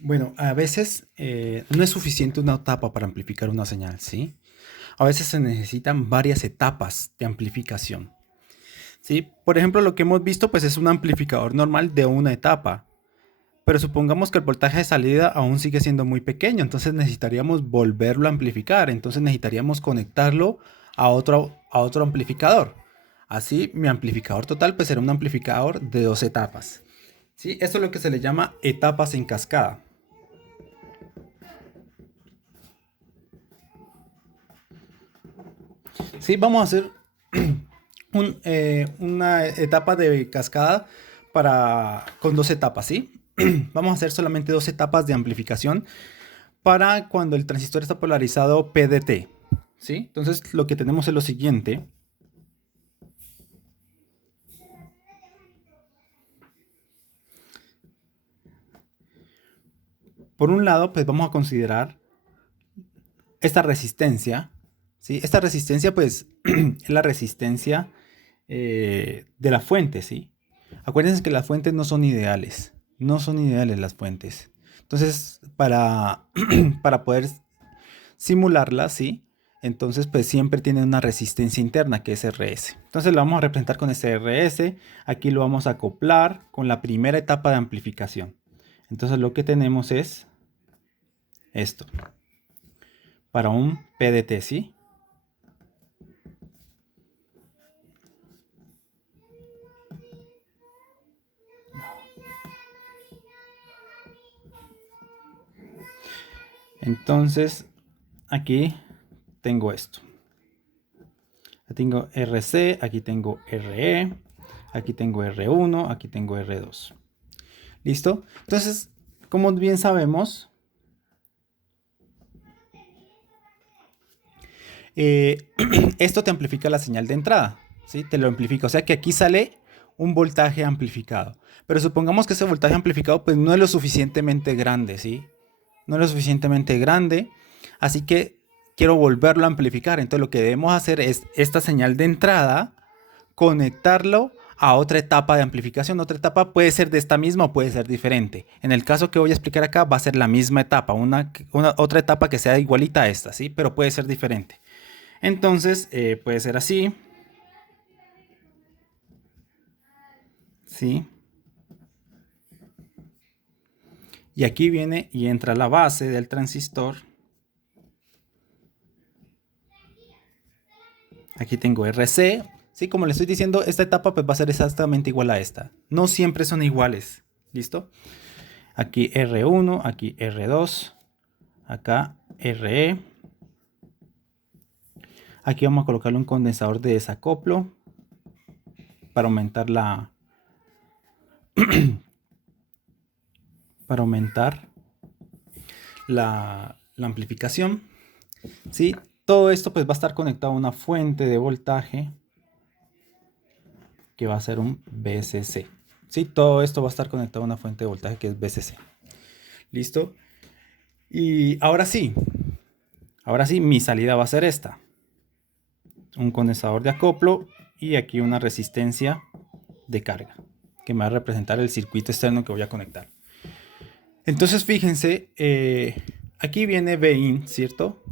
Bueno, a veces no es suficiente una etapa para amplificar una señal, ¿sí? A veces se necesitan varias etapas de amplificación, ¿sí? Por ejemplo, lo que hemos visto pues es un amplificador normal de una etapa, pero supongamos que el voltaje de salida aún sigue siendo muy pequeño, entonces necesitaríamos volverlo a amplificar, entonces necesitaríamos conectarlo a otro amplificador. Así, mi amplificador total pues será un amplificador de dos etapas, ¿sí? Esto es lo que se le llama etapas en cascada. Sí, vamos a hacer una etapa de cascada con dos etapas, ¿sí? Vamos a hacer solamente dos etapas de amplificación para cuando el transistor está polarizado PDT, ¿sí? Entonces lo que tenemos es lo siguiente. Por un lado, pues vamos a considerar esta resistencia, ¿sí? Esta resistencia, pues, es la resistencia de la fuente, ¿sí? Acuérdense que las fuentes no son ideales, no son ideales las fuentes. Entonces, para poder simularlas, ¿sí? Entonces, pues siempre tiene una resistencia interna que es RS. Entonces lo vamos a representar con este RS. Aquí lo vamos a acoplar con la primera etapa de amplificación. Entonces lo que tenemos es esto. Para un PDT, ¿sí? Entonces, aquí tengo esto. Aquí tengo RC, aquí tengo RE, aquí tengo R1, aquí tengo R2. ¿Listo? Entonces, como bien sabemos, esto te amplifica la señal de entrada, ¿sí? Te lo amplifica. O sea que aquí sale un voltaje amplificado. Pero supongamos que ese voltaje amplificado pues no es lo suficientemente grande, ¿sí? No es lo suficientemente grande. Así que quiero volverlo a amplificar. Entonces lo que debemos hacer es esta señal de entrada, conectarlo a otra etapa de amplificación. Otra etapa puede ser de esta misma o puede ser diferente. En el caso que voy a explicar acá va a ser la misma etapa, otra etapa que sea igualita a esta, ¿sí? Pero puede ser diferente. Entonces puede ser así, ¿sí? Y aquí viene y entra la base del transistor. Aquí tengo RC. Sí, como le estoy diciendo, esta etapa pues va a ser exactamente igual a esta. No siempre son iguales. ¿Listo? Aquí R1, aquí R2, acá RE. Aquí vamos a colocarle un condensador de desacoplo para aumentar para aumentar la amplificación. ¿Sí? Todo esto pues va a estar conectado a una fuente de voltaje que va a ser un VCC. ¿Sí? Todo esto va a estar conectado a una fuente de voltaje que es VCC. ¿Listo? Y ahora sí, mi salida va a ser esta. Un condensador de acoplo y aquí una resistencia de carga que me va a representar el circuito externo que voy a conectar. Entonces fíjense, aquí viene Vin, ¿cierto?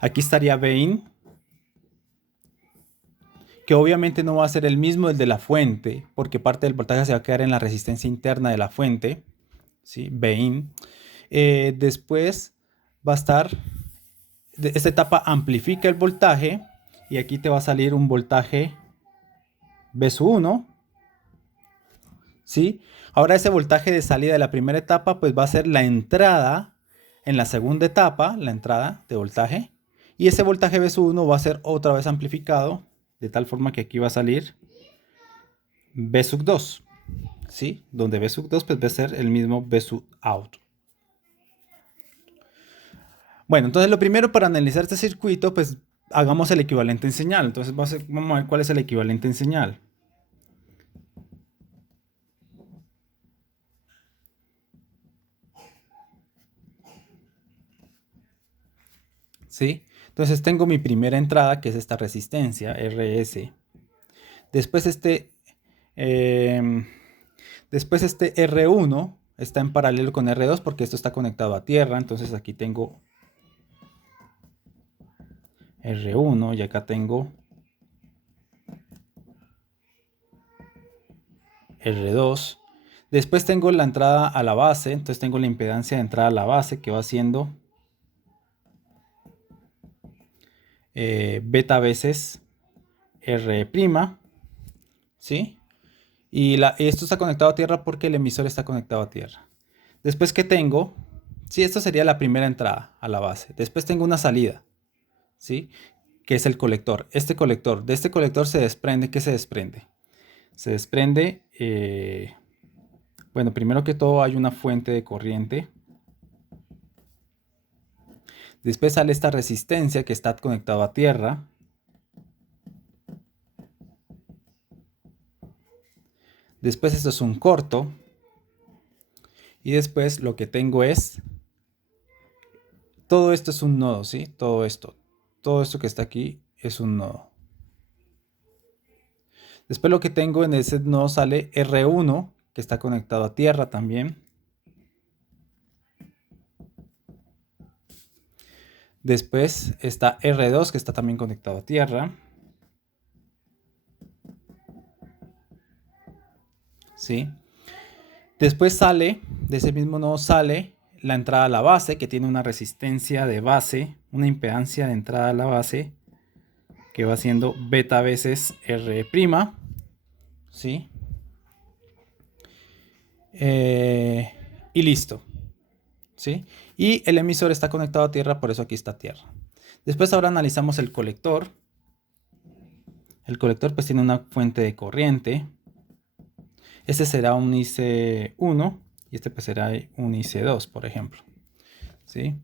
Aquí estaría Vin, que obviamente no va a ser el mismo el de la fuente, porque parte del voltaje se va a quedar en la resistencia interna de la fuente, ¿sí? Vin. Después va a estar, esta etapa amplifica el voltaje y aquí te va a salir un voltaje V1, ¿sí? Ahora ese voltaje de salida de la primera etapa pues va a ser la entrada en la segunda etapa, la entrada de voltaje, y ese voltaje V1 va a ser otra vez amplificado de tal forma que aquí va a salir V2, ¿sí? Donde V2 pues va a ser el mismo V out. Bueno, entonces lo primero para analizar este circuito, pues hagamos el equivalente en señal. Entonces vamos a ver cuál es el equivalente en señal. ¿Sí? Entonces tengo mi primera entrada, que es esta resistencia, RS. Después este, eh, después este R1, está en paralelo con R2 porque esto está conectado a tierra. Entonces aquí tengo R1 y acá tengo R2. Después tengo la entrada a la base, entonces tengo la impedancia de entrada a la base que va siendo beta veces R', ¿sí? Y esto está conectado a tierra porque el emisor está conectado a tierra. Después que tengo, sí, esto sería la primera entrada a la base. Después tengo una salida, ¿sí? Que es el colector. De este colector se desprende, ¿qué se desprende? Se desprende, bueno, primero que todo hay una fuente de corriente. Después sale esta resistencia que está conectada a tierra. Después esto es un corto. Y después lo que tengo es, todo esto es un nodo, ¿sí? Todo esto que está aquí es un nodo. Después lo que tengo en ese nodo sale R1, que está conectado a tierra también. Después está R2, que está también conectado a tierra. ¿Sí? Después sale, de ese mismo nodo sale la entrada a la base, que tiene una resistencia de base, una impedancia de entrada a la base, que va siendo beta veces R'. ¿Sí? Y listo. ¿Sí? Y el emisor está conectado a tierra, por eso aquí está tierra. Después ahora analizamos el colector. El colector pues tiene una fuente de corriente. Este será un IC1 y este pues será un IC2, por ejemplo. ¿Sí?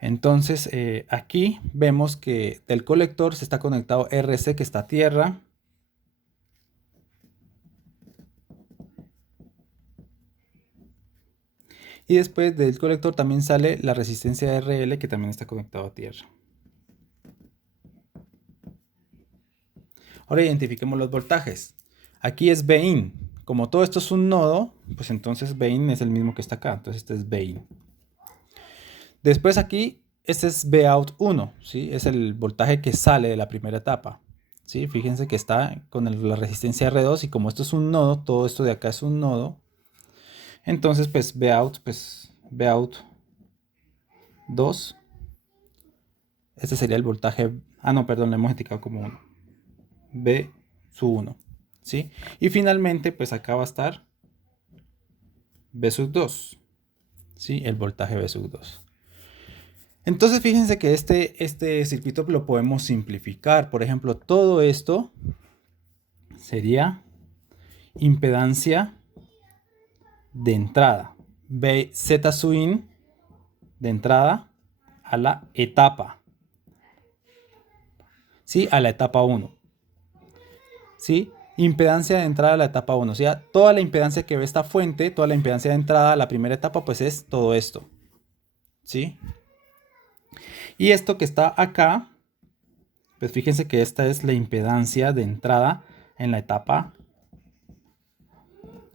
Entonces aquí vemos que del colector se está conectado RC, que está a tierra. Y después del colector también sale la resistencia RL, que también está conectado a tierra. Ahora identifiquemos los voltajes. Aquí es Bin. Como todo esto es un nodo, pues entonces Bin es el mismo que está acá. Entonces este es Bin. Después aquí, este es Vout 1, ¿sí? Es el voltaje que sale de la primera etapa. ¿Sí? Fíjense que está con la resistencia R2 y como esto es un nodo, todo esto de acá es un nodo. Entonces pues Vout 2. Este sería el voltaje. Ah, no, perdón, le hemos indicado como 1. B sub 1. ¿Sí? Y finalmente, pues acá va a estar B sub 2. ¿Sí? El voltaje B sub 2. Entonces, fíjense que este circuito lo podemos simplificar. Por ejemplo, todo esto sería impedancia de entrada. Z sub in de entrada a la etapa. ¿Sí? A la etapa 1. ¿Sí? Impedancia de entrada a la etapa 1. O sea, toda la impedancia que ve esta fuente, toda la impedancia de entrada a la primera etapa, pues es todo esto. ¿Sí? Y esto que está acá, pues fíjense que esta es la impedancia de entrada en la etapa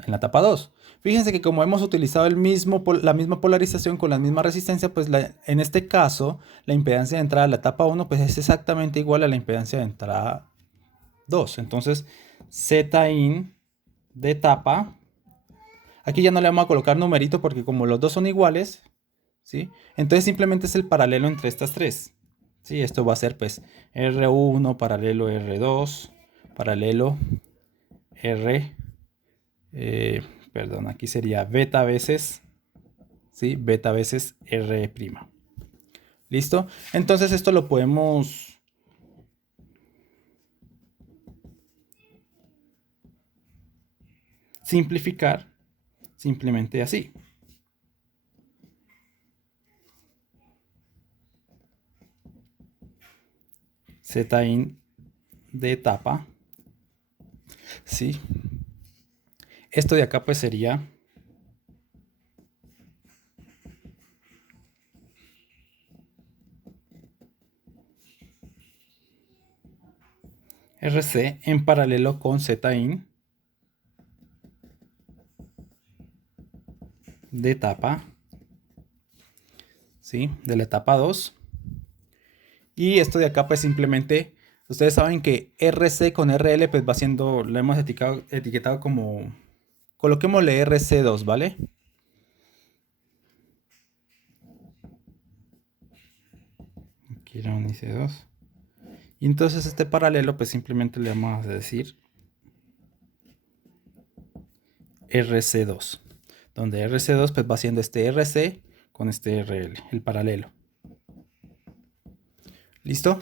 2. Fíjense que como hemos utilizado la misma polarización con la misma resistencia, pues en este caso, la impedancia de entrada a la etapa 1 pues es exactamente igual a la impedancia de entrada 2. Entonces, Z in de etapa. Aquí ya no le vamos a colocar numerito porque como los dos son iguales, ¿sí? Entonces simplemente es el paralelo entre estas tres. ¿Sí? Esto va a ser pues R1 paralelo R2 paralelo R. Perdón, aquí sería beta veces, ¿sí? Beta veces R'. ¿Listo? Entonces esto lo podemos simplificar simplemente así. Z in de etapa, ¿sí? Esto de acá pues sería RC en paralelo con Z in de etapa, ¿sí? De la etapa 2. Y esto de acá pues simplemente, ustedes saben que RC con RL pues va siendo, lo hemos etiquetado como, coloquémosle RC2, ¿vale? Aquí era un IC2. Y entonces este paralelo pues simplemente le vamos a decir RC2, donde RC2 pues va siendo este RC con este RL, el paralelo. ¿Listo?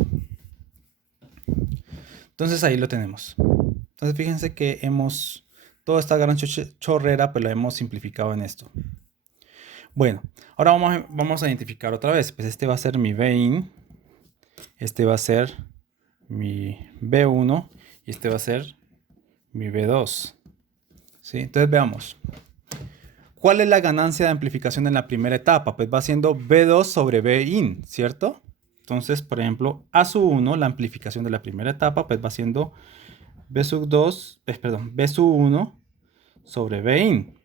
Entonces ahí lo tenemos. Entonces fíjense que toda esta gran chorrera pues la hemos simplificado en esto. Bueno, ahora vamos a identificar otra vez. Pues este va a ser mi Bin, este va a ser mi B1 y este va a ser mi B2. ¿Sí? Entonces veamos. ¿Cuál es la ganancia de amplificación en la primera etapa? Pues va siendo B2 sobre Bin, ¿cierto? Entonces, por ejemplo, A sub 1, la amplificación de la primera etapa, pues va siendo B sub 2, B sub 1 sobre Bin,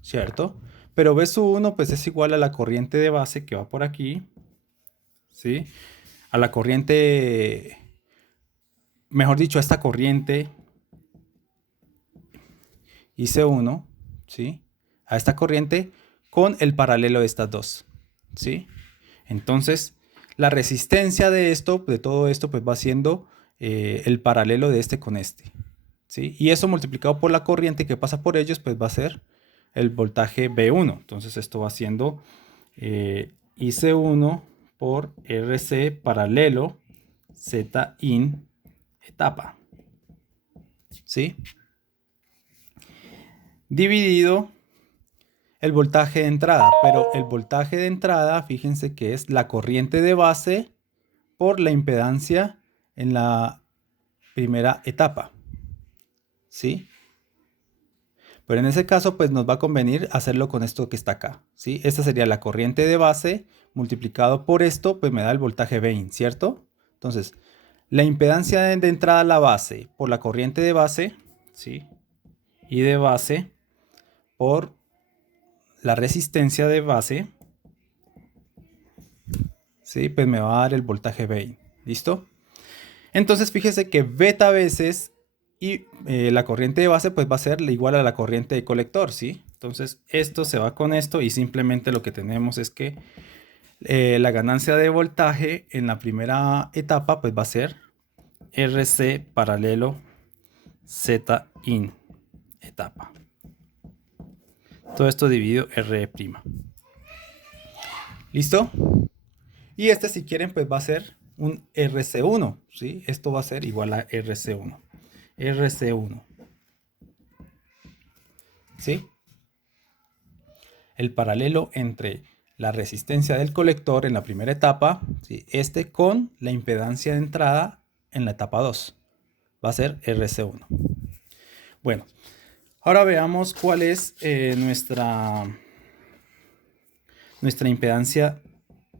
¿cierto? Pero B sub 1 pues es igual a la corriente de base que va por aquí, ¿sí? A la corriente, mejor dicho, a esta corriente IC1, ¿sí? A esta corriente con el paralelo de estas dos, ¿sí? Entonces, la resistencia de esto, de todo esto, pues va siendo el paralelo de este con este, ¿sí? Y eso multiplicado por la corriente que pasa por ellos, pues va a ser el voltaje B1. Entonces, esto va siendo IC1 por RC paralelo Z in etapa, ¿sí? Dividido el voltaje de entrada, pero el voltaje de entrada, fíjense que es la corriente de base por la impedancia en la primera etapa, ¿sí? Pero en ese caso, pues nos va a convenir hacerlo con esto que está acá, ¿sí? Esta sería la corriente de base multiplicado por esto, pues me da el voltaje Bin, ¿cierto? Entonces, la impedancia de entrada a la base por la corriente de base, ¿sí? Y de base por la resistencia de base, ¿sí? Pues me va a dar el voltaje Bin, ¿listo? Entonces fíjese que beta veces y la corriente de base pues va a ser igual a la corriente de colector, ¿sí? Entonces esto se va con esto y simplemente lo que tenemos es que la ganancia de voltaje en la primera etapa pues va a ser RC paralelo Z in etapa. Todo esto dividido R'. ¿Listo? Y este si quieren pues va a ser un RC1, ¿sí? Esto va a ser igual a RC1. RC1. ¿Sí? El paralelo entre la resistencia del colector en la primera etapa, ¿sí? Este con la impedancia de entrada en la etapa 2. Va a ser RC1. Bueno, ahora veamos cuál es nuestra impedancia,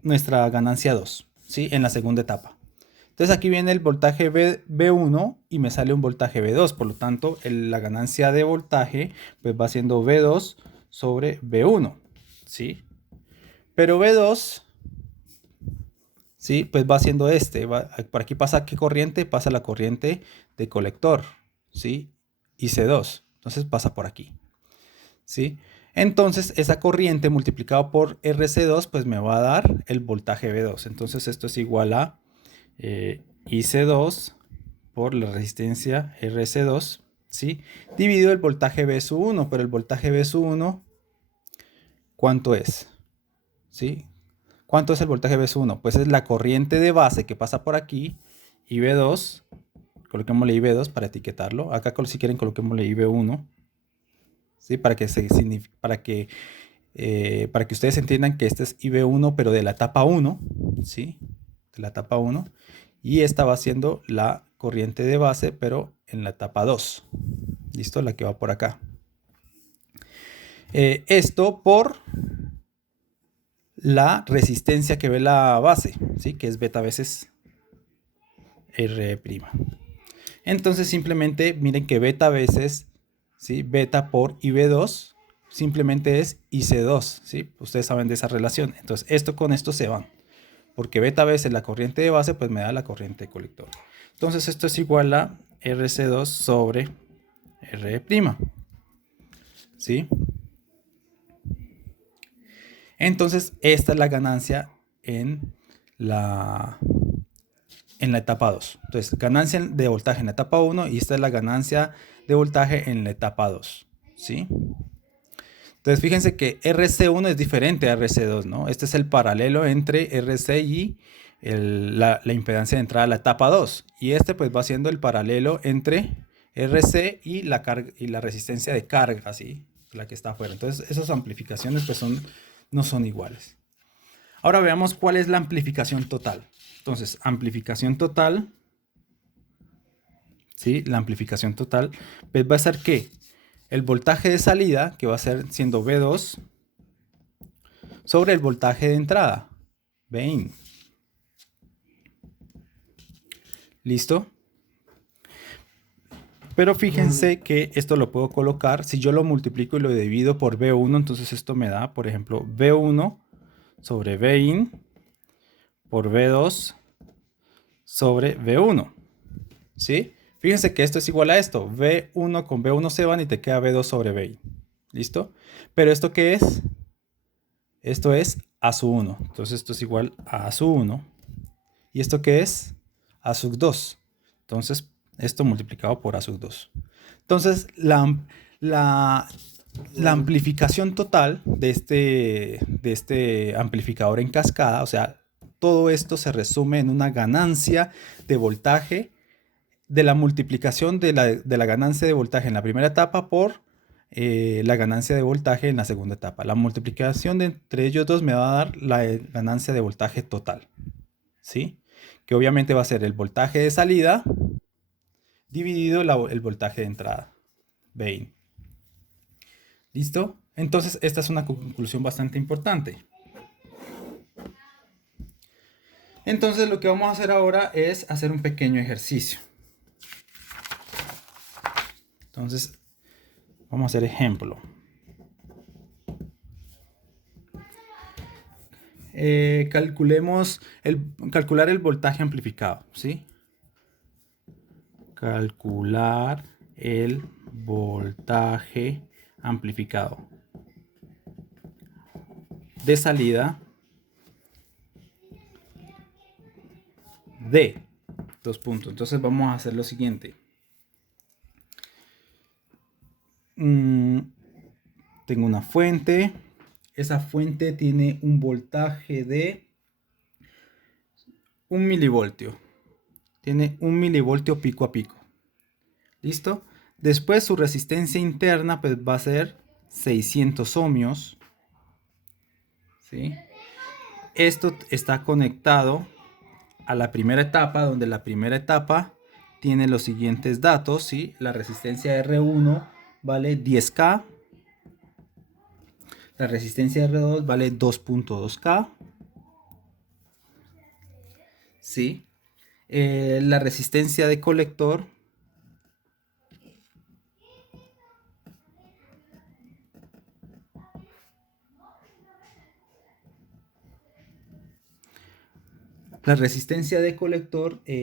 nuestra ganancia 2, ¿sí? En la segunda etapa. Entonces aquí viene el voltaje B1 y me sale un voltaje B2. Por lo tanto, la ganancia de voltaje pues va siendo B2 sobre B1, ¿sí? Pero B2, ¿sí? Pues va siendo por aquí pasa ¿qué corriente? Pasa la corriente de colector, ¿sí? Y C2. Entonces pasa por aquí, ¿sí? Entonces esa corriente multiplicado por RC2 pues me va a dar el voltaje B2. Entonces esto es igual a IC2 por la resistencia RC2, ¿sí? Dividido el voltaje B1, pero el voltaje B1, ¿cuánto es? ¿Sí? ¿Cuánto es el voltaje B1? Pues es la corriente de base que pasa por aquí, y B2, coloquémosle IB2 para etiquetarlo. Acá si quieren coloquémosle IB1, ¿sí? Para que ustedes entiendan que este es IB1, pero de la etapa 1, ¿sí? De la etapa 1. Y esta va siendo la corriente de base, pero en la etapa 2. ¿Listo? La que va por acá. Esto por la resistencia que ve la base, ¿sí? Que es beta veces R'. Entonces simplemente miren que beta veces, ¿sí? Beta por IB2, simplemente es IC2, ¿sí? Ustedes saben de esa relación. Entonces, esto con esto se van. Porque beta veces la corriente de base, pues me da la corriente de colector. Entonces, esto es igual a RC2 sobre R', ¿sí? Entonces, esta es la ganancia en la, en la etapa 2. Entonces, ganancia de voltaje en la etapa 1 y esta es la ganancia de voltaje en la etapa 2, ¿sí? Entonces, fíjense que RC1 es diferente a RC2, ¿no? Este es el paralelo entre RC y la impedancia de entrada a la etapa 2. Y este pues va siendo el paralelo entre RC y la resistencia de carga, ¿sí? La que está afuera. Entonces, esas amplificaciones pues no son iguales. Ahora veamos cuál es la amplificación total. Entonces, amplificación total, ¿sí? La amplificación total pues va a ser que el voltaje de salida, que va a ser siendo V2, sobre el voltaje de entrada, Vin. ¿Listo? Pero fíjense que esto lo puedo colocar, si yo lo multiplico y lo divido por V1, entonces esto me da, por ejemplo, V1 sobre Vin por V2 sobre V1, ¿sí? Fíjense que esto es igual a esto, V1 con V1 se van y te queda V2 sobre Vin, ¿listo? Pero ¿esto qué es? Esto es A sub 1, entonces esto es igual a sub 1. ¿Y esto qué es? A sub 2. Entonces, esto multiplicado por A sub 2. Entonces, la amplificación total de este amplificador en cascada, o sea, todo esto se resume en una ganancia de voltaje de la multiplicación de la ganancia de voltaje en la primera etapa por la ganancia de voltaje en la segunda etapa. La multiplicación de entre ellos dos me va a dar la ganancia de voltaje total, ¿sí? Que obviamente va a ser el voltaje de salida dividido el voltaje de entrada, Vin. ¿Listo? Entonces, esta es una conclusión bastante importante. Entonces, lo que vamos a hacer ahora es hacer un pequeño ejercicio. Entonces, vamos a hacer ejemplo. Calcular el voltaje amplificado, ¿sí? Calcular el voltaje amplificado de salida de dos puntos. Entonces vamos a hacer lo siguiente. Tengo una fuente. Esa fuente tiene un voltaje de 1 milivoltio. Tiene 1 milivoltio pico a pico. ¿Listo? Después su resistencia interna pues va a ser 600 ohmios. ¿Sí? Esto está conectado a la primera etapa, donde la primera etapa tiene los siguientes datos, ¿sí? La resistencia R1 vale 10K. La resistencia R2 vale 2.2K. ¿Sí? La resistencia de colector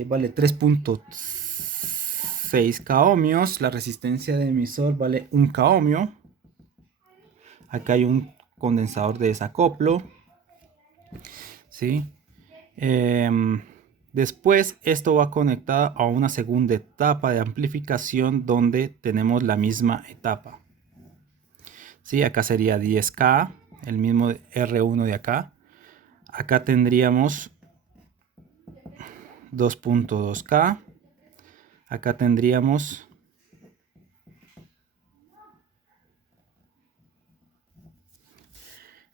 vale 3.6K ohmios. La resistencia de emisor vale 1K ohmio. Acá hay un condensador de desacoplo. ¿Sí? Después esto va conectado a una segunda etapa de amplificación donde tenemos la misma etapa. ¿Sí? Acá sería 10K, el mismo R1 de acá. Acá tendríamos 2.2K. Acá tendríamos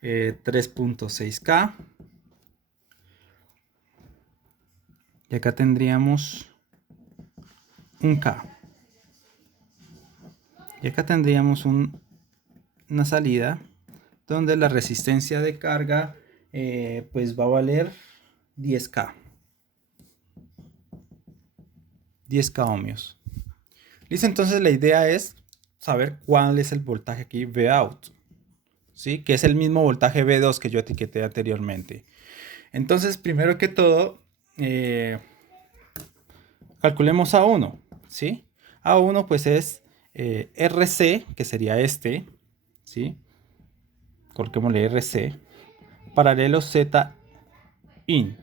3.6K. Y acá tendríamos 1K. Y acá tendríamos una salida donde la resistencia de carga pues va a valer 10K. 10K ohmios. Listo, entonces la idea es saber cuál es el voltaje aquí Vout. ¿sí? Que es el mismo voltaje V2 que yo etiqueté anteriormente. Entonces, primero que todo, calculemos A1, ¿sí? A1 pues es RC, que sería este, ¿sí? Coloquémosle RC, paralelo Z in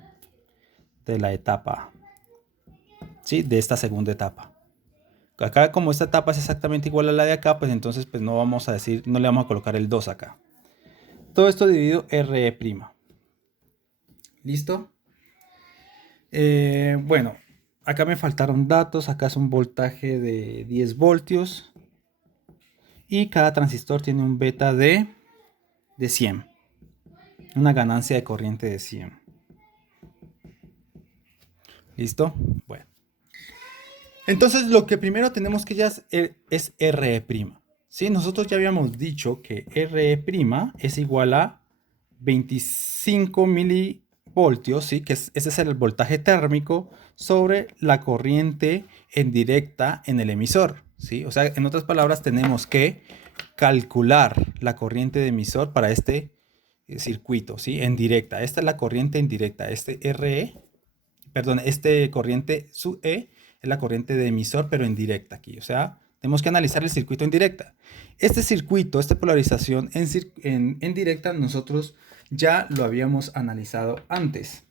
de la etapa, ¿sí? De esta segunda etapa. Acá como esta etapa es exactamente igual a la de acá, pues entonces pues no vamos a decir, no le vamos a colocar el 2 acá. Todo esto dividido RE'. ¿Listo? Bueno, acá me faltaron datos. Acá es un voltaje de 10 voltios. Y cada transistor tiene un beta de 100. Una ganancia de corriente de 100. ¿Listo? Bueno. Entonces lo que primero tenemos que ya es RE'. ¿Sí? Nosotros ya habíamos dicho que RE' es igual a 25 milivoltios, ¿sí? Ese es el voltaje térmico sobre la corriente en directa en el emisor, ¿sí? O sea, en otras palabras, tenemos que calcular la corriente de emisor para este circuito, ¿sí? En directa. Esta es la corriente en directa. Este corriente sub E es la corriente de emisor, pero en directa aquí. O sea, tenemos que analizar el circuito en directa. Este circuito, esta polarización en directa, nosotros ya lo habíamos analizado antes,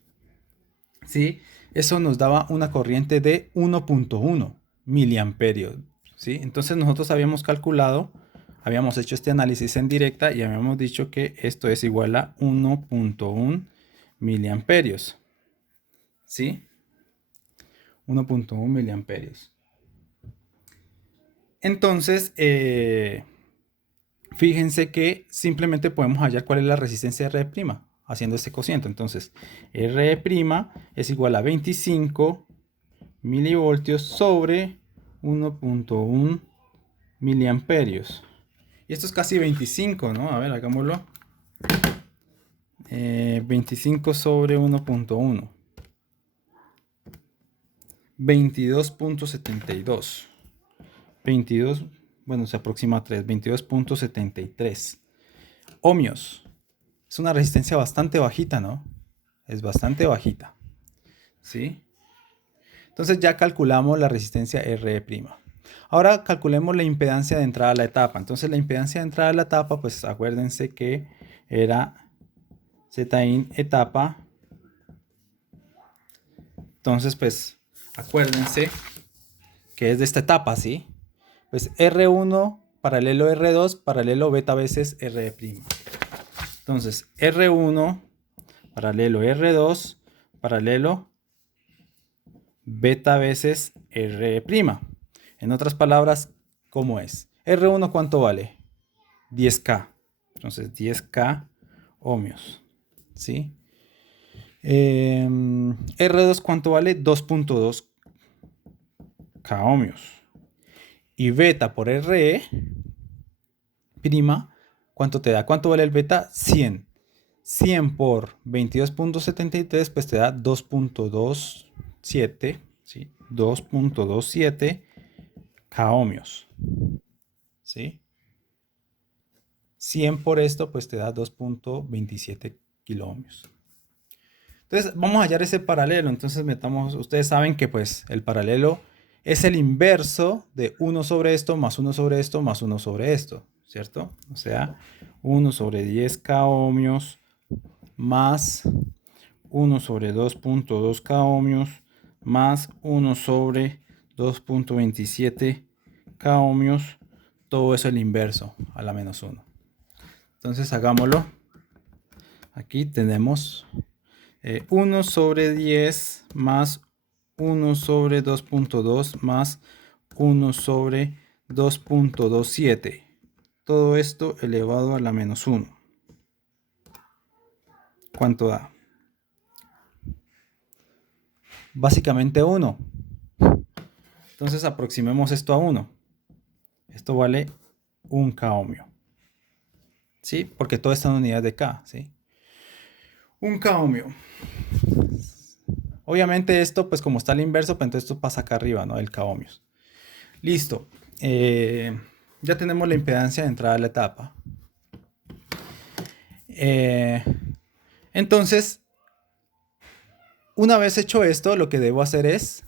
¿sí? Eso nos daba una corriente de 1.1 miliamperios, ¿sí? Entonces nosotros habíamos calculado, habíamos hecho este análisis en directa y habíamos dicho que esto es igual a 1.1 miliamperios, ¿sí? 1.1 miliamperios. Entonces, fíjense que simplemente podemos hallar cuál es la resistencia de R' haciendo este cociente. Entonces, R' es igual a 25 milivoltios sobre 1.1 miliamperios. Y esto es casi 25, ¿no? A ver, hagámoslo. 25 sobre 1.1. 22.72. 22, bueno, se aproxima a 3, 22.73 ohmios. Es una resistencia bastante bajita, ¿no? Es bastante bajita, ¿sí? Entonces ya calculamos la resistencia R'. Ahora calculemos la impedancia de entrada a la etapa. Entonces la impedancia de entrada a la etapa, pues acuérdense que era Zin etapa. Entonces, pues acuérdense que es de esta etapa, ¿sí? Pues R1 paralelo R2 paralelo beta veces R'. Entonces R1 paralelo R2 paralelo beta veces R'. En otras palabras, ¿cómo es? R1 ¿cuánto vale? 10K. Entonces 10K ohmios, ¿sí? R2 ¿cuánto vale? 2.2K ohmios. Y beta por RE', ¿cuánto te da? ¿Cuánto vale el beta? 100. 100 por 22.73, pues te da 2.27, ¿sí? 2.27 K ohmios, ¿sí? 100 por esto, pues te da 2.27 kilo ohmios. Entonces, vamos a hallar ese paralelo. Entonces, ustedes saben que pues el paralelo es el inverso de 1 sobre esto, más 1 sobre esto, más 1 sobre esto, ¿cierto? O sea, 1 sobre 10K ohmios más 1 sobre 2.2K ohmios más 1 sobre 2.27K ohmios. Todo eso es el inverso a la menos 1. Entonces hagámoslo. Aquí tenemos 1 sobre 10 más 1 sobre 2.2 más 1 sobre 2.27. Todo esto elevado a la menos 1. ¿Cuánto da? Básicamente 1. Entonces aproximemos esto a 1. Esto vale 1K ohmio, ¿sí? Porque todo está en unidades de K, ¿sí? 1K ohmio. Obviamente esto, pues como está al inverso, pues entonces esto pasa acá arriba, ¿no? El K ohmios. Listo. Ya tenemos la impedancia de entrada a la etapa. Eh, entonces, una vez hecho esto, lo que debo hacer es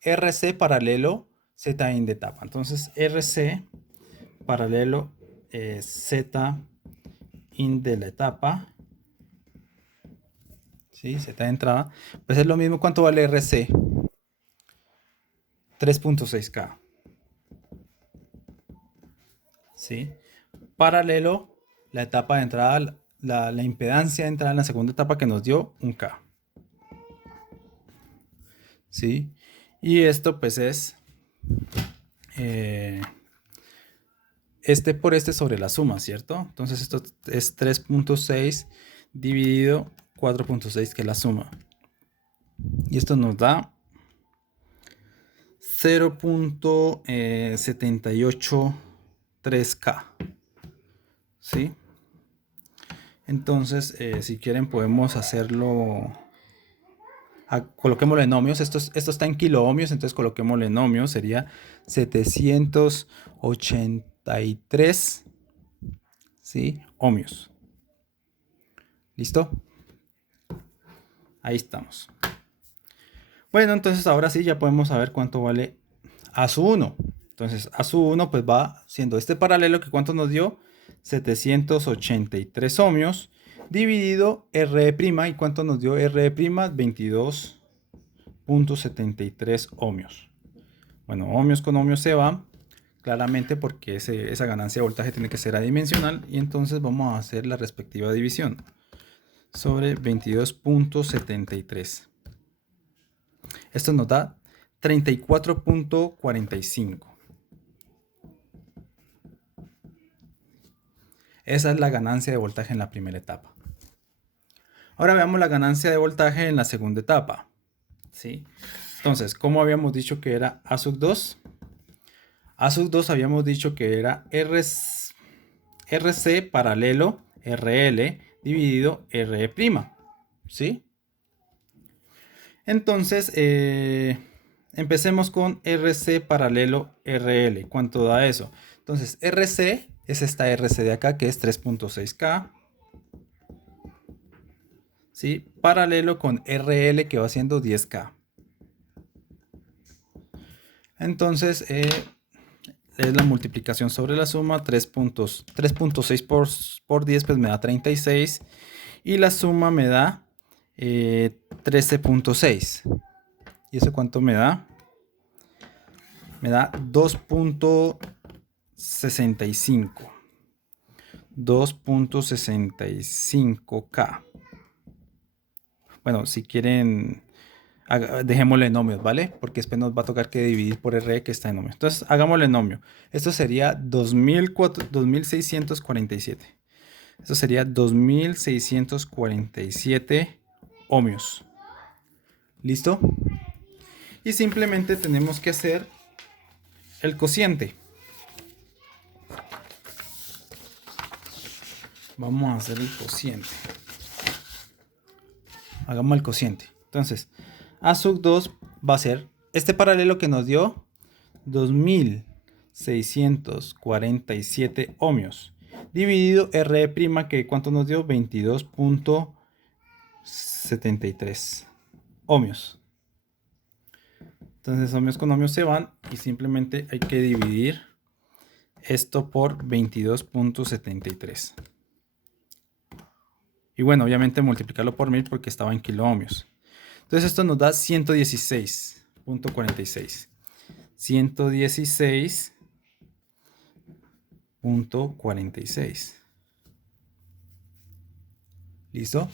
RC paralelo Z in de etapa. Entonces, RC paralelo Z in de la etapa. ¿Sí? Z de entrada. Pues es lo mismo. ¿Cuánto vale RC? 3.6K. ¿Sí? Paralelo la etapa de entrada, la impedancia de entrada en la segunda etapa que nos dio un K. ¿Sí? Y esto pues es este por este sobre la suma, ¿cierto? Entonces esto es 3.6 dividido 4.6, que es la suma. Y esto nos da 0.783K. ¿Sí? Entonces, si quieren podemos hacerlo... coloquémoslo en ohmios. Esto está en kiloohmios, entonces coloquémoslo en ohmios. Sería 783, ¿sí? Ohmios. ¿Listo? Ahí estamos. Bueno, entonces ahora sí ya podemos saber cuánto vale A sub 1. Entonces A sub 1 pues va siendo este paralelo que cuánto nos dio 783 ohmios dividido R', y cuánto nos dio R', 22.73 ohmios. Bueno, ohmios con ohmios se va claramente porque esa ganancia de voltaje tiene que ser adimensional, y entonces vamos a hacer la respectiva división sobre 22.73. Esto nos da 34.45. Esa es la ganancia de voltaje en la primera etapa. Ahora veamos la ganancia de voltaje en la segunda etapa. ¿Sí? Entonces, ¿cómo habíamos dicho que era A sub 2? A sub 2 habíamos dicho que era RC paralelo RL dividido RE'. ¿Sí? Entonces, empecemos con RC paralelo RL. ¿Cuánto da eso? Entonces, RC es esta RC de acá, que es 3.6K. ¿Sí? Paralelo con RL, que va siendo 10K. Entonces, es la multiplicación sobre la suma. 3.6 por 10 pues me da 36. Y la suma me da 13.6. ¿Y eso cuánto me da? Me da 2.65. 2.65K. Bueno, si quieren, dejémosle en ohmios, ¿vale? Porque después nos va a tocar que dividir por R, que está en ohmios. Entonces, hagámosle en ohmio. Esto sería 2647. Esto sería 2647 ohmios. ¿Listo? Y simplemente tenemos que hacer el cociente. Vamos a hacer el cociente. Hagamos el cociente. Entonces, A sub 2 va a ser este paralelo que nos dio 2647 ohmios dividido R', que cuánto nos dio 22.73 ohmios. Entonces ohmios con ohmios se van y simplemente hay que dividir esto por 22.73. Y bueno, obviamente multiplicarlo por 1000 porque estaba en kiloohmios. Entonces esto nos da 116.46. 116.46. ¿Listo?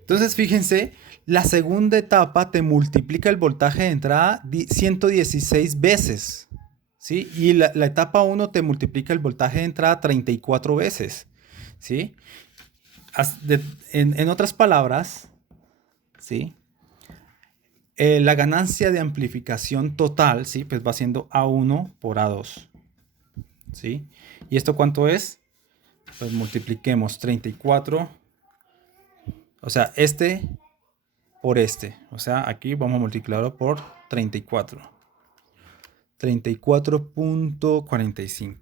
Entonces fíjense, la segunda etapa te multiplica el voltaje de entrada 116 veces. ¿Sí? Y la etapa 1 te multiplica el voltaje de entrada 34 veces. ¿Sí? En otras palabras, ¿sí? La ganancia de amplificación total, ¿sí? Pues va siendo A1 por A2. ¿Sí? ¿Y esto cuánto es? Pues multipliquemos 34. O sea, este por este. O sea, aquí vamos a multiplicarlo por 34. 34.45.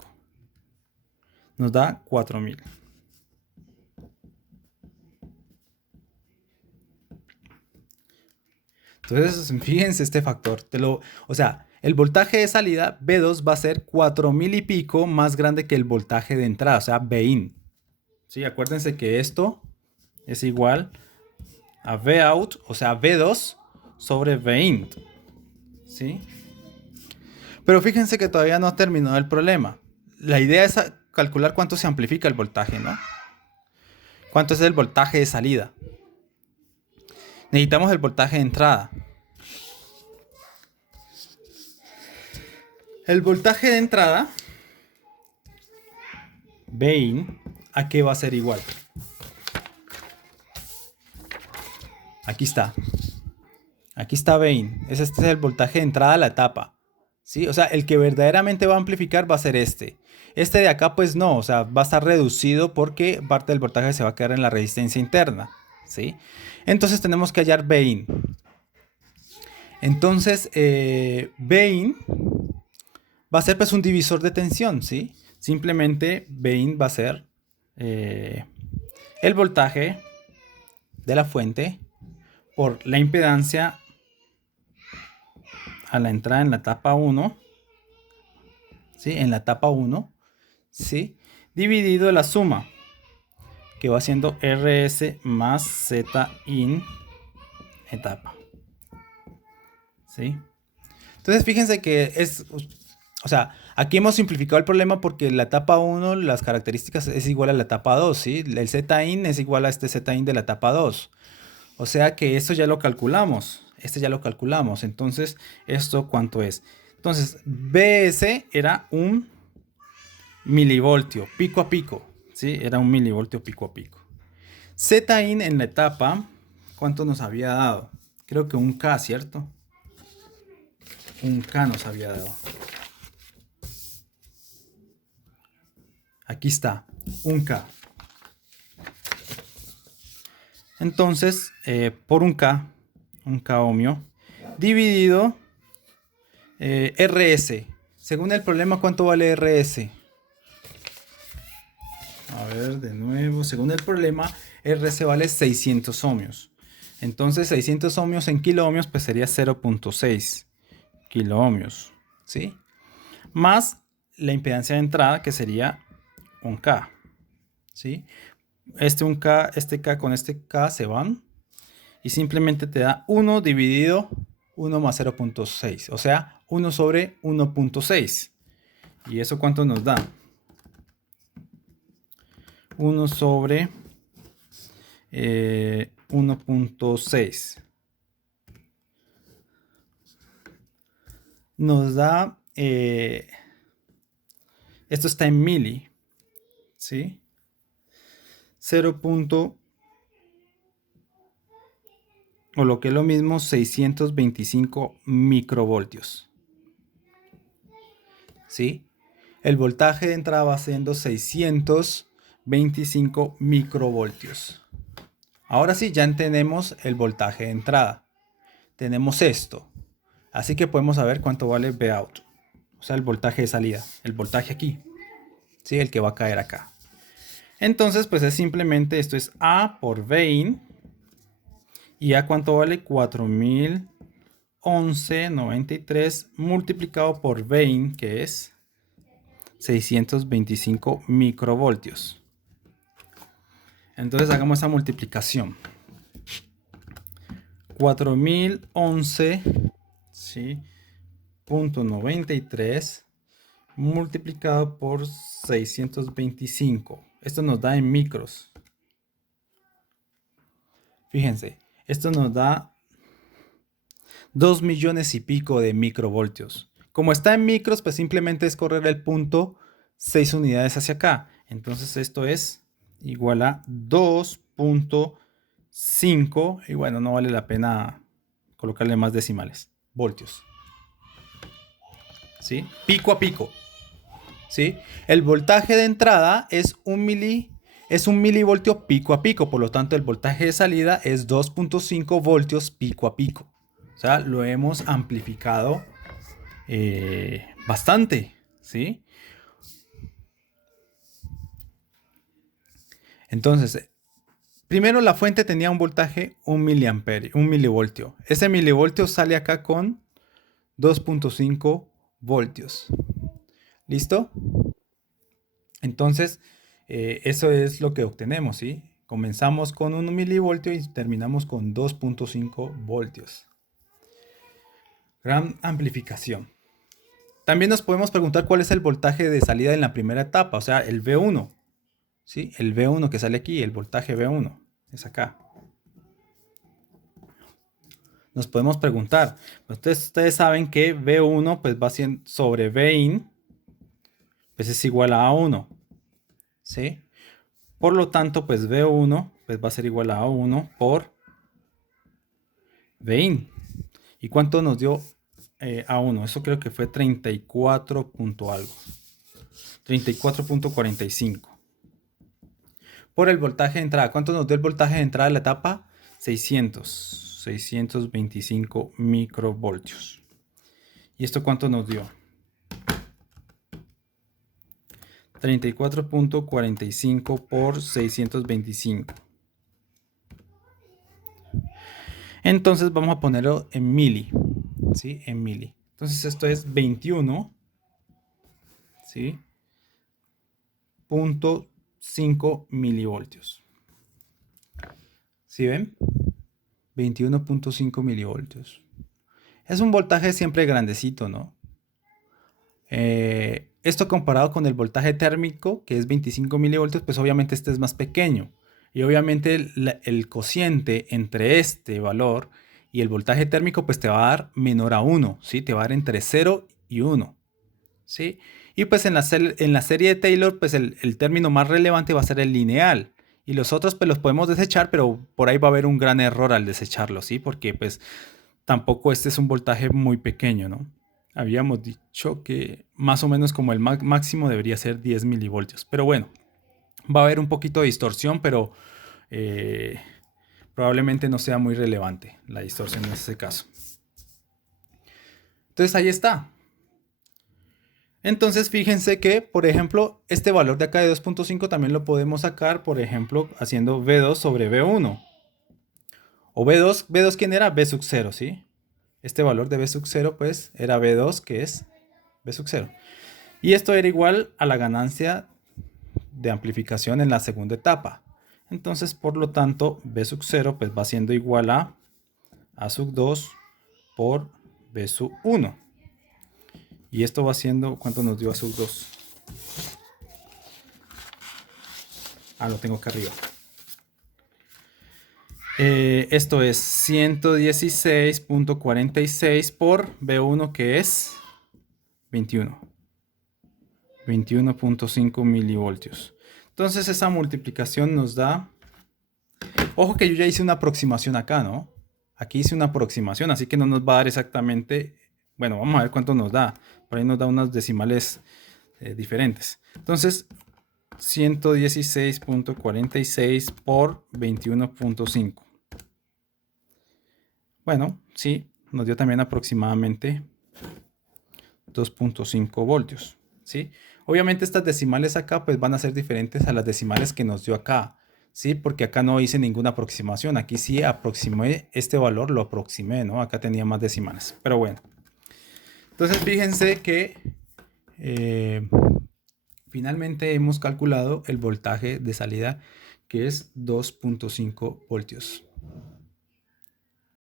Nos da 4000. Entonces, fíjense este factor. O sea, el voltaje de salida B2 va a ser 4000 y pico más grande que el voltaje de entrada, o sea, Bin. ¿Sí? Acuérdense que esto es igual a Vout, o sea, V2 sobre Vin. ¿Sí? Pero fíjense que todavía no terminó el problema. La idea es calcular cuánto se amplifica el voltaje, ¿no? ¿Cuánto es el voltaje de salida? Necesitamos el voltaje de entrada. El voltaje de entrada, Vin, ¿a qué va a ser igual? Aquí está. Aquí está Vin. Este es el voltaje de entrada a la etapa. ¿Sí? O sea, el que verdaderamente va a amplificar va a ser este. Este de acá, pues no. O sea, va a estar reducido porque parte del voltaje se va a quedar en la resistencia interna. ¿Sí? Entonces tenemos que hallar Vin. Entonces, Vin va a ser pues un divisor de tensión. ¿Sí? Simplemente Vin va a ser el voltaje de la fuente por la impedancia a la entrada en la etapa 1, ¿sí? En la etapa 1, ¿sí? Dividido la suma, que va siendo RS más Z in etapa, ¿sí? Entonces fíjense que o sea, aquí hemos simplificado el problema porque la etapa 1, las características es igual a la etapa 2, ¿sí? El Z in es igual a este Z in de la etapa 2. O sea que esto ya lo calculamos. Este ya lo calculamos. Entonces, ¿esto cuánto es? Entonces, BS era un milivoltio, pico a pico. ¿Sí? Era un milivoltio pico a pico. Z-in en la etapa, ¿cuánto nos había dado? Creo que un K, ¿cierto? Un K nos había dado. Aquí está, un K. Entonces, por un K ohmio, dividido RS. Según el problema, ¿cuánto vale RS? A ver, de nuevo, según el problema, RS vale 600 ohmios. Entonces, 600 ohmios en kiloohmios, pues sería 0.6 kiloohmios, ¿sí? Más la impedancia de entrada, que sería un K, ¿sí? Un K, este K con este K se van y simplemente te da 1 dividido 1 más 0.6, o sea, 1 sobre 1.6. ¿Y eso cuánto nos da? 1 sobre 1.6. Nos da, esto está en mili, ¿sí? 0. O lo que es lo mismo, 625 microvoltios, ¿sí? El voltaje de entrada va siendo 625 microvoltios. Ahora sí, ya tenemos el voltaje de entrada. Tenemos esto. Así que podemos saber cuánto vale Vout. O sea, el voltaje de salida. El voltaje aquí. ¿Sí? El que va a caer acá. Entonces, pues es simplemente, esto es A por Vin. ¿Y A cuánto vale? 4011.93 multiplicado por Vin, que es 625 microvoltios. Entonces hagamos esa multiplicación. 4011, ¿sí? .93 multiplicado por 625. Esto nos da en micros. Fíjense, esto nos da 2 millones y pico de microvoltios. Como está en micros, pues simplemente es correr el punto 6 unidades hacia acá. Entonces esto es igual a 2.5 y bueno, no vale la pena colocarle más decimales. Voltios. ¿Sí? Pico a pico. ¿Sí? El voltaje de entrada es un milivoltio pico a pico, por lo tanto el voltaje de salida es 2.5 voltios pico a pico. O sea, lo hemos amplificado bastante, ¿sí? Entonces, primero la fuente tenía un voltaje 1 miliamperio, 1 milivoltio. Ese milivoltio sale acá con 2.5 voltios. ¿Listo? Entonces, eso es lo que obtenemos, ¿sí? Comenzamos con 1 milivoltio y terminamos con 2.5 voltios. Gran amplificación. También nos podemos preguntar cuál es el voltaje de salida en la primera etapa, o sea, el V1. ¿Sí? El V1 que sale aquí, el voltaje V1, es acá. Nos podemos preguntar, ustedes saben que V1 pues va siendo sobre Vin, pues es igual a A1, ¿sí? Por lo tanto, pues V1 pues va a ser igual a A1 por Vin. ¿Y cuánto nos dio A1? Eso creo que fue 34 punto algo. 34.45. Por el voltaje de entrada. ¿Cuánto nos dio el voltaje de entrada de la etapa? 625 microvoltios. ¿Y esto cuánto nos dio? 34.45 por 625. Entonces vamos a ponerlo en mili. ¿Sí? En mili. Entonces esto es 21. ¿Sí? 0.5 milivoltios. ¿Sí ven? 21.5 milivoltios. Es un voltaje siempre grandecito, ¿no? Esto comparado con el voltaje térmico, que es 25 milivoltios, pues obviamente este es más pequeño. Y obviamente el cociente entre este valor y el voltaje térmico, pues te va a dar menor a 1, ¿sí? Te va a dar entre 0 y 1, ¿sí? Y pues en la serie de Taylor, pues el término más relevante va a ser el lineal. Y los otros pues los podemos desechar, pero por ahí va a haber un gran error al desecharlos, ¿sí? Porque pues tampoco este es un voltaje muy pequeño, ¿no? Habíamos dicho que más o menos como el máximo debería ser 10 milivoltios. Pero bueno, va a haber un poquito de distorsión, pero probablemente no sea muy relevante la distorsión en este caso. Entonces ahí está. Entonces fíjense que, por ejemplo, este valor de acá de 2.5 también lo podemos sacar, por ejemplo, haciendo V2 sobre V1. O V2 ¿quién era? V sub 0, ¿sí? Este valor de V sub 0 pues era V2, que es V sub 0. Y esto era igual a la ganancia de amplificación en la segunda etapa. Entonces, por lo tanto, V sub 0 pues va siendo igual a sub 2 por V sub 1. Y esto va siendo, ¿cuánto nos dio a sub 2? Ah, lo tengo acá arriba. Esto es 116.46 por V1, que es 21. 21.5 milivoltios. Entonces esa multiplicación nos da... Ojo que yo ya hice una aproximación acá, ¿no? Aquí hice una aproximación, así que no nos va a dar exactamente... Bueno, vamos a ver cuánto nos da. Por ahí nos da unas decimales diferentes. Entonces, 116.46 por 21.5. Bueno, sí, nos dio también aproximadamente 2.5 voltios, ¿sí? Obviamente estas decimales acá pues van a ser diferentes a las decimales que nos dio acá, ¿sí? Porque acá no hice ninguna aproximación, aquí sí aproximé este valor, lo aproximé, ¿no? Acá tenía más decimales, pero bueno. Entonces fíjense que finalmente hemos calculado el voltaje de salida, que es 2.5 voltios.